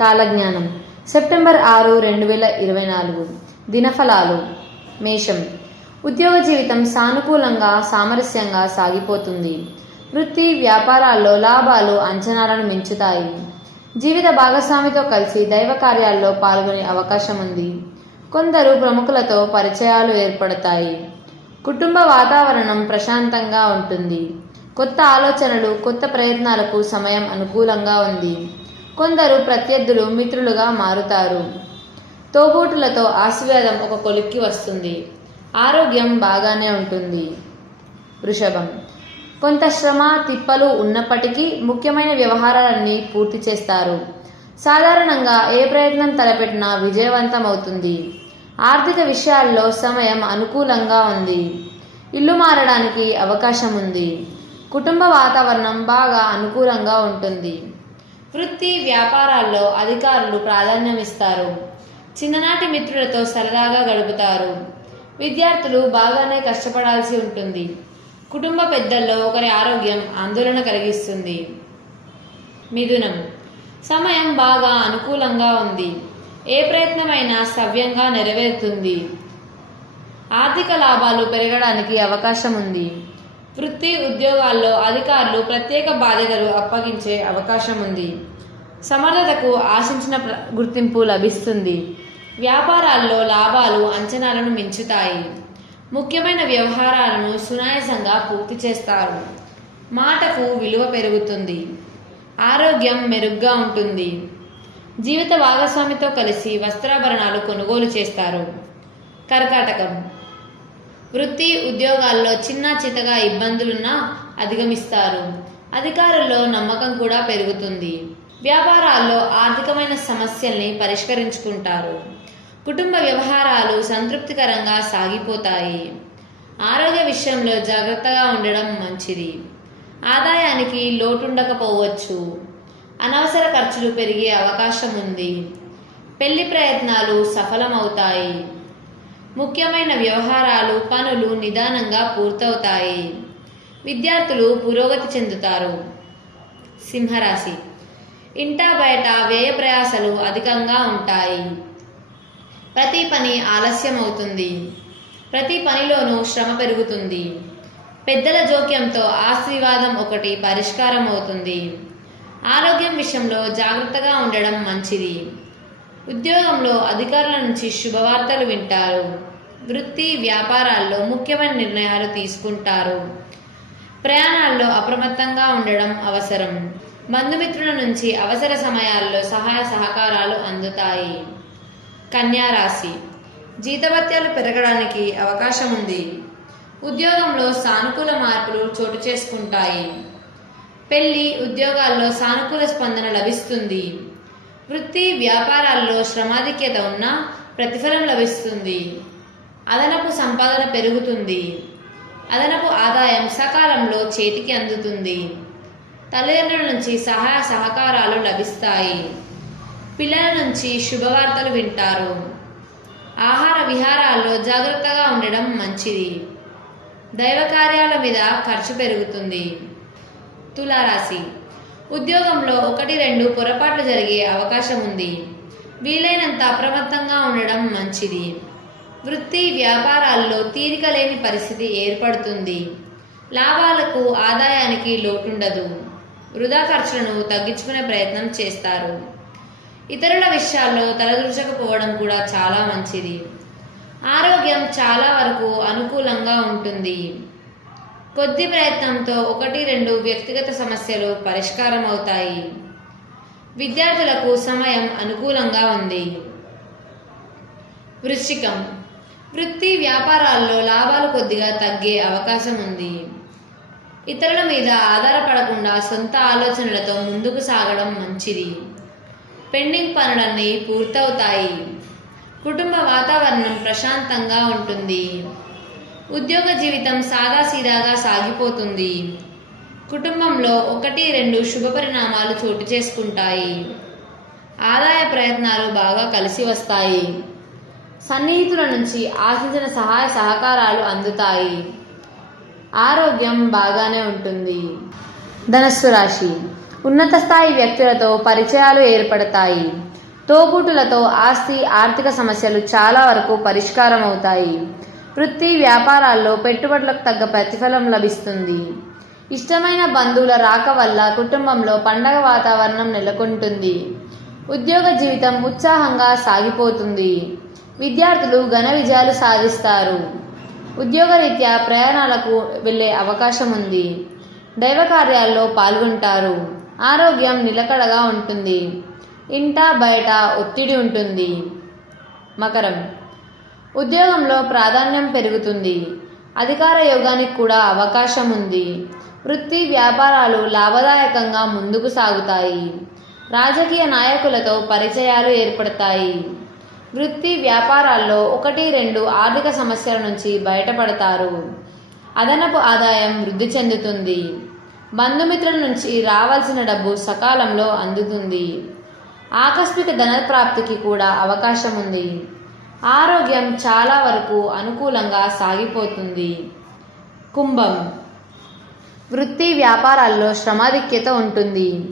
కాలజ్ఞానం. సెప్టెంబర్ ఆరు రెండు వేల ఇరవై నాలుగు. దినఫలాలు. మేషం. ఉద్యోగ జీవితం సానుకూలంగా సామరస్యంగా సాగిపోతుంది. వృత్తి వ్యాపారాల్లో లాభాలు అంచనాలను మించుతాయి. జీవిత భాగస్వామితో కలిసి దైవ కార్యాల్లో పాల్గొనే అవకాశం ఉంది. కొందరు ప్రముఖులతో పరిచయాలు ఏర్పడతాయి. కుటుంబ వాతావరణం ప్రశాంతంగా ఉంటుంది. కొత్త ఆలోచనలు కొత్త ప్రయత్నాలకు సమయం అనుకూలంగా ఉంది. కొందరు ప్రత్యర్థులు మిత్రులుగా మారుతారు. తోబూటులతో ఆశీర్వాదం ఒక కొలిక్కి వస్తుంది. ఆరోగ్యం బాగానే ఉంటుంది. వృషభం. కొంత శ్రమ తిప్పలు ఉన్నప్పటికీ ముఖ్యమైన వ్యవహారాలన్నీ పూర్తి చేస్తారు. సాధారణంగా ఏ ప్రయత్నం తలపెట్టినా విజయవంతమవుతుంది. ఆర్థిక విషయాల్లో సమయం అనుకూలంగా ఉంది. ఇల్లు మారడానికి అవకాశం ఉంది. కుటుంబ వాతావరణం బాగా అనుకూలంగా ఉంటుంది. వృత్తి వ్యాపారాల్లో అధికారులు ప్రాధాన్యం ఇస్తారు చిన్ననాటి మిత్రులతో సరదాగా గడుపుతారు. విద్యార్థులు బాగానే కష్టపడాల్సి ఉంటుంది. కుటుంబ పెద్దల్లో ఒకరి ఆరోగ్యం ఆందోళన కలిగిస్తుంది. మిథునం. సమయం బాగా అనుకూలంగా ఉంది. ఏ ప్రయత్నమైనా సవ్యంగా నెరవేరుతుంది. ఆర్థిక లాభాలు పెరగడానికి అవకాశం ఉంది. వృత్తి ఉద్యోగాల్లో అధికారులు ప్రత్యేక బాధ్యతలు అప్పగించే అవకాశం ఉంది సమర్థతకు ఆశించిన గుర్తింపు లభిస్తుంది. వ్యాపారాల్లో లాభాలు అంచనాలను మించుతాయి. ముఖ్యమైన వ్యవహారాలను సునాయాసంగా పూర్తి చేస్తారు. మాటకు విలువ పెరుగుతుంది. ఆరోగ్యం మెరుగ్గా ఉంటుంది. జీవిత భాగస్వామితో కలిసి వస్త్రాభరణాలు కొనుగోలు చేస్తారు. కర్కాటకం వృత్తి ఉద్యోగాల్లో చిన్న చితగా ఇబ్బందులున్నా అధిగమిస్తారు. అధికారుల్లో నమ్మకం కూడా పెరుగుతుంది. వ్యాపారాల్లో ఆర్థికమైన సమస్యల్ని పరిష్కరించుకుంటారు. కుటుంబ వ్యవహారాలు సంతృప్తికరంగా సాగిపోతాయి. ఆరోగ్య విషయంలో జాగ్రత్తగా ఉండడం మంచిది. ఆదాయానికి లోటుండకపోవచ్చు. అనవసర ఖర్చులు పెరిగే అవకాశం ఉంది పెళ్ళి ప్రయత్నాలు సఫలమవుతాయి. ముఖ్యమైన వ్యవహారాలు పనులు నిదానంగా పూర్తవుతాయి. విద్యార్థులు పురోగతి చెందుతారు. సింహరాశి. ఇంటా బయట వ్యయ ప్రయాసలు అధికంగా ఉంటాయి. ప్రతి పని ఆలస్యం అవుతుంది ప్రతి పనిలోనూ శ్రమ పెరుగుతుంది. పెద్దల జోక్యంతో ఆశీర్వాదం ఒకటి పరిష్కారం అవుతుంది ఆరోగ్యం విషయంలో జాగ్రత్తగా ఉండడం మంచిది. ఉద్యోగంలో అధికారుల నుంచి శుభవార్తలు వింటారు. వృత్తి వ్యాపారాల్లో ముఖ్యమైన నిర్ణయాలు తీసుకుంటారు. ప్రయాణాల్లో అప్రమత్తంగా ఉండడం అవసరం. బంధుమిత్రుల నుంచి అవసర సమయాల్లో సహాయ సహకారాలు అందుతాయి. కన్యారాశి జీతభత్యాలు పెరగడానికి అవకాశం ఉంది. ఉద్యోగంలో సానుకూల మార్పులు చోటు చేసుకుంటాయి. పెళ్ళి ఉద్యోగాల్లో సానుకూల స్పందన లభిస్తుంది. వృత్తి వ్యాపారాల్లో శ్రమాధిక్యత ఉన్న ప్రతిఫలం లభిస్తుంది. అదనపు సంపాదన పెరుగుతుంది. అదనపు ఆదాయం సకాలంలో చేతికి అందుతుంది. తల్లిదండ్రుల నుంచి సహాయ సహకారాలు లభిస్తాయి. పిల్లల నుంచి శుభవార్తలు వింటారు. ఆహార విహారాల్లో జాగ్రత్తగా ఉండడం మంచిది. దైవ కార్యాల మీద ఖర్చు పెరుగుతుంది. తులారాశి ఉద్యోగంలో ఒకటి రెండు పొరపాట్లు జరిగే అవకాశం ఉంది వీలైనంత అప్రమత్తంగా ఉండడం మంచిది. వృత్తి వ్యాపారాల్లో తీరిక లేని పరిస్థితి ఏర్పడుతుంది. లాభాలకు ఆదాయానికి లోటుండదు. వృధా ఖర్చులను తగ్గించుకునే ప్రయత్నం చేస్తారు. ఇతరుల విషయాల్లో తలదూర్చకపోవడం కూడా చాలా మంచిది. ఆరోగ్యం చాలా వరకు అనుకూలంగా ఉంటుంది. కొద్ది ప్రయత్నంతో ఒకటి రెండు వ్యక్తిగత సమస్యలు పరిష్కారం అవుతాయి విద్యార్థులకు సమయం అనుకూలంగా ఉంది. వృశ్చికం. వృత్తి వ్యాపారాల్లో లాభాలు కొద్దిగా తగ్గే అవకాశం ఉంది. ఇతరుల మీద ఆధారపడకుండా సొంత ఆలోచనలతో ముందుకు సాగడం మంచిది. పెండింగ్ పనులన్నీ పూర్తవుతాయి. కుటుంబ వాతావరణం ప్రశాంతంగా ఉంటుంది. ఉద్యోగ జీవితం సాదాసీదాగా సాగిపోతుంది. కుటుంబంలో ఒకటి రెండు శుభ పరిణామాలు చోటు చేసుకుంటాయి. ఆదాయ ప్రయత్నాలు బాగా కలిసి వస్తాయి. సన్నిహితుల నుంచి ఆశించిన సహాయ సహకారాలు అందుతాయి. ఆరోగ్యం బాగానే ఉంటుంది. ధనస్సు రాశి. ఉన్నత స్థాయి వ్యక్తులతో పరిచయాలు ఏర్పడతాయి. తోబుటులతో ఆస్తి ఆర్థిక సమస్యలు చాలా వరకు పరిష్కారం అవుతాయి వృత్తి వ్యాపారాల్లో పెట్టుబడులకు తగ్గ ప్రతిఫలం లభిస్తుంది. ఇష్టమైన బంధువుల రాక వల్ల కుటుంబంలో పండగ వాతావరణం నెలకొంటుంది. ఉద్యోగ జీవితం ఉత్సాహంగా సాగిపోతుంది. విద్యార్థులు ఘన విజయాలు సాధిస్తారు. ఉద్యోగరీత్యా ప్రయాణాలకు వెళ్ళే అవకాశం ఉంది. దైవ కార్యాల్లో పాల్గొంటారు. ఆరోగ్యం నిలకడగా ఉంటుంది. ఇంట బయట ఒత్తిడి ఉంటుంది. మకరం ఉద్యోగంలో ప్రాధాన్యం పెరుగుతుంది. అధికార యోగానికి కూడా అవకాశం ఉంది. వృత్తి వ్యాపారాలు లాభదాయకంగా ముందుకు సాగుతాయి. రాజకీయ నాయకులతో పరిచయాలు ఏర్పడతాయి. వృత్తి వ్యాపారాల్లో ఒకటి రెండు ఆర్థిక సమస్యల నుంచి బయటపడతారు. అదనపు ఆదాయం వృద్ధి చెందుతుంది. బంధుమిత్రుల నుంచి రావాల్సిన డబ్బు సకాలంలో అందుతుంది. ఆకస్మిక ధన ప్రాప్తికి కూడా అవకాశం ఉంది. ఆరోగ్యం చాలా వరకు అనుకూలంగా సాగిపోతుంది. కుంభం. వృత్తి వ్యాపారాల్లో శ్రమాధిక్యత ఉంటుంది.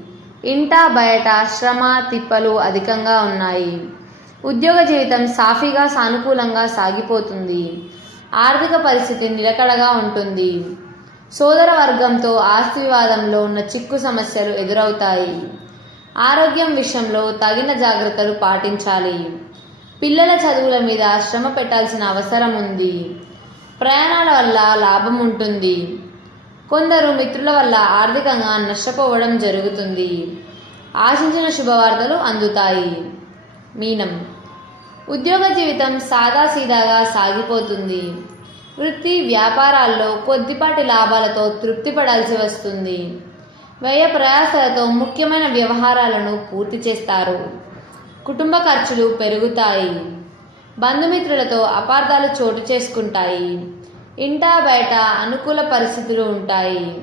ఇంట బయట శ్రమ తిప్పలు అధికంగా ఉన్నాయి. ఉద్యోగ జీవితం సాఫీగా సానుకూలంగా సాగిపోతుంది. ఆర్థిక పరిస్థితి నిలకడగా ఉంటుంది. సోదర వర్గంతో ఆస్తి వివాదంలో ఉన్న చిక్కు సమస్యలు ఎదురవుతాయి. ఆరోగ్యం విషయంలో తగిన జాగ్రత్తలు పాటించాలి. పిల్లల చదువుల మీద శ్రమ పెట్టాల్సిన అవసరం ఉంది. ప్రయాణాల వల్ల లాభం ఉంటుంది. కొందరు మిత్రుల వల్ల ఆర్థికంగా నష్టపోవడం జరుగుతుంది. ఆశించిన శుభవార్తలు అందుతాయి. మీనం. ఉద్యోగ జీవితం సాదాసీదాగా సాగిపోతుంది. వృత్తి వ్యాపారాల్లో కొద్దిపాటి లాభాలతో తృప్తి పడాల్సి వస్తుంది. వ్యయ ప్రయాసాలతో ముఖ్యమైన వ్యవహారాలను పూర్తి చేస్తారు. కుటుంబ ఖర్చులు పెరుగుతాయి. బంధుమిత్రులతో అపార్థాలు చోటు చేసుకుంటాయి. ఇంటా బయట అనుకూల పరిస్థితులు ఉంటాయి.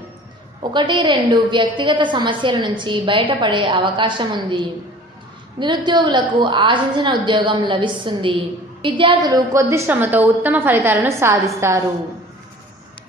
ఒకటి రెండు వ్యక్తిగత సమస్యల నుంచి బయటపడే అవకాశం ఉంది. నిరుద్యోగులకు ఆశించిన ఉద్యోగం లభిస్తుంది. విద్యార్థులు కొద్ది శ్రమతో ఉత్తమ ఫలితాలను సాధిస్తారు.